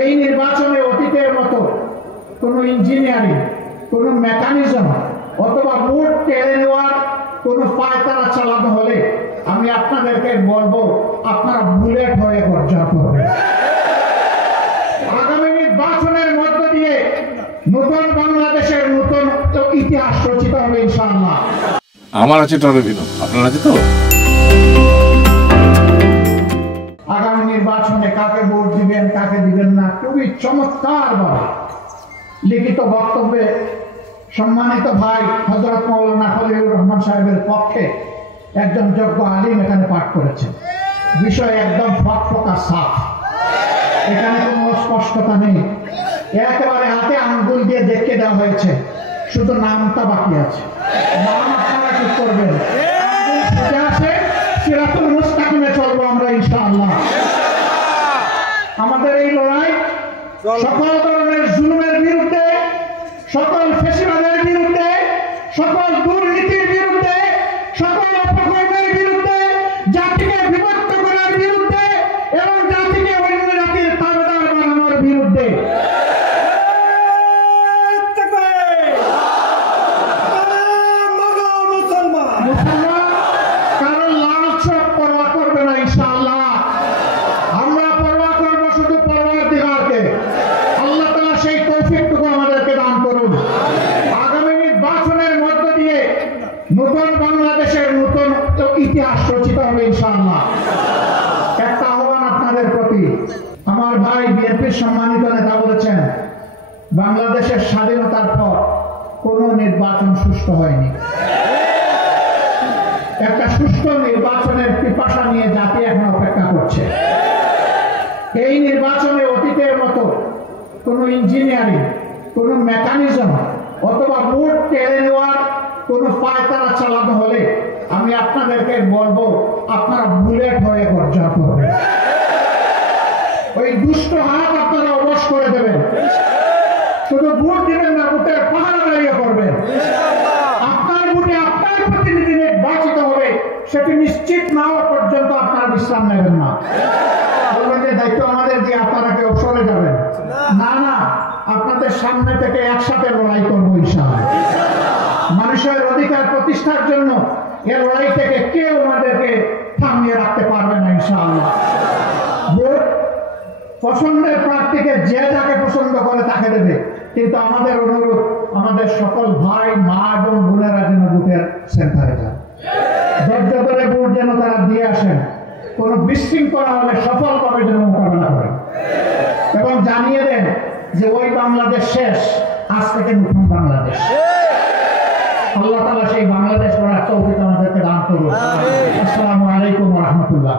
এই নির্বাচনে অতীতের মতো কোনো ইঞ্জিনিয়ারিং, কোনো মেকানিজম অথবা ভোট কেড়ে নেওয়ার কোনো পায়তারা চালানো হলে আমি আপনাদেরকে বলবো আপনারা বুলেট হয়ে গর্জন করবেন। আগামী নির্বাচনের মধ্য দিয়ে নতুন বাংলাদেশের নতুন ইতিহাস রচিত হবে ইনশাআল্লাহ। আমার আছে টরবিনো, আপনার আছে তো? আগামী নির্বাচনে কাকে ভোট দিবেন কাকে দিবেন না খুবই চমৎকার ভাবে লিখিত বক্তব্যে সম্মানিত ভাই হযরত মাওলানা খলিলুর রহমান সাহেবের পক্ষে একজন যোগ্য আলিম এখানে পাঠ করেছেন। বিষয় একদম ফকফকা সাফ, এখানে কোনো অস্পষ্টতা নেই, একেবারে হাতে আঙ্গুল দিয়ে দেখে দেওয়া হয়েছে, শুধু নামটা বাকি আছে। নাম আপনারা ঠিক করবেন, সোজা আছে সিরাতুল মুস্তাকিমে চলবো আমরা ইনশাআল্লাহ। আমাদের এই লড়াই সকল ধরনের জুলুমের বিরুদ্ধে, সকল ফ্যাসিবাদের বিরুদ্ধে, সকল দুর্নীতির বিরুদ্ধে, সকল অপকর্মের বিরুদ্ধে, জাতিকে বিভক্ত করার বিরুদ্ধে এবং জাতিকে অন্য জাতির তাবেদার বানানোর বিরুদ্ধে। কারণ লাল চোখ পরোয়া করবে না ইনশাআল্লাহ। আমরা পরোয়া করবো শুধু পরওয়ারদিগারকে। আল্লাহ তাআলা সেই তৌফিকটুকু আমাদেরকে দান করুন। আগামী নির্বাচনের মধ্য দিয়ে নতুন বাংলাদেশের নতুন ইতিহাস রচিত হবে ইনশাআল্লাহ। একটা আহ্বান আপনাদের প্রতি, আমার ভাই বিএনপির সম্মানিত নেতা বলেছেন বাংলাদেশের স্বাধীনতার পর কোনো নির্বাচন সুষ্ঠু হয়নি। একটা সুষ্ঠু নির্বাচনের পিপাসা নিয়ে জাতি এখন অপেক্ষা করছে। এই নির্বাচনে অতীতের মতো কোনো ইঞ্জিনিয়ারিং, কোনো মেকানিজম অথবা ভোট কেড়ে নেওয়ার কোনো পায়তারা চালানো হলে আমি আপনাদেরকে বলবো আপনারা বুলেট হয়ে গর্জন করবেন। ওই দুষ্ট হাত আপনারা অবশ করে দেবেন। শুধু ভোট দিবেন না, ভোটের পাহারা দাঁড়িয়ে করবেন। আপনার ভোটে আপনার প্রতিনিধি নির্বাচিত হবে, সেটি নিশ্চিত না হওয়া পর্যন্ত আপনারা বিশ্রাম নেবেন না। বলবেন যে দায়িত্ব আমাদের দিয়ে আপনারা কেউ সরে যাবেন না, না, আপনাদের সামনে থেকে একসাথে লড়াই করবো ইনশাআল্লাহ। মানুষের অধিকার প্রতিষ্ঠার জন্য এই লড়াই থেকে কেউ আমাদেরকে থামিয়ে রাখতে পারবে না ইনশাআল্লাহ। ভোট পছন্দের প্রার্থীকে যে যাকে পছন্দ করে তাকে দেবে, কিন্তু আমাদের অনুরোধ আমাদের সকল ভাই মা এবং বোনেরা যেন ভোটের সেন্টারে যান, ধৈর্য ধরে ভোট যেন তারা দিয়ে আসেন, কোনো বিশৃঙ্খলা হলে সফলভাবে যেন মোকাবেলা করেন এবং জানিয়ে দেন যে ওই বাংলাদেশ শেষ, আজ থেকে নতুন বাংলাদেশ। আল্লাহ তাআলা সেই বাংলাদেশ গড়ার তৌফিক আমাদেরকে দান করুন। আসসালামু আলাইকুম ওয়া রাহমাতুল্লাহ।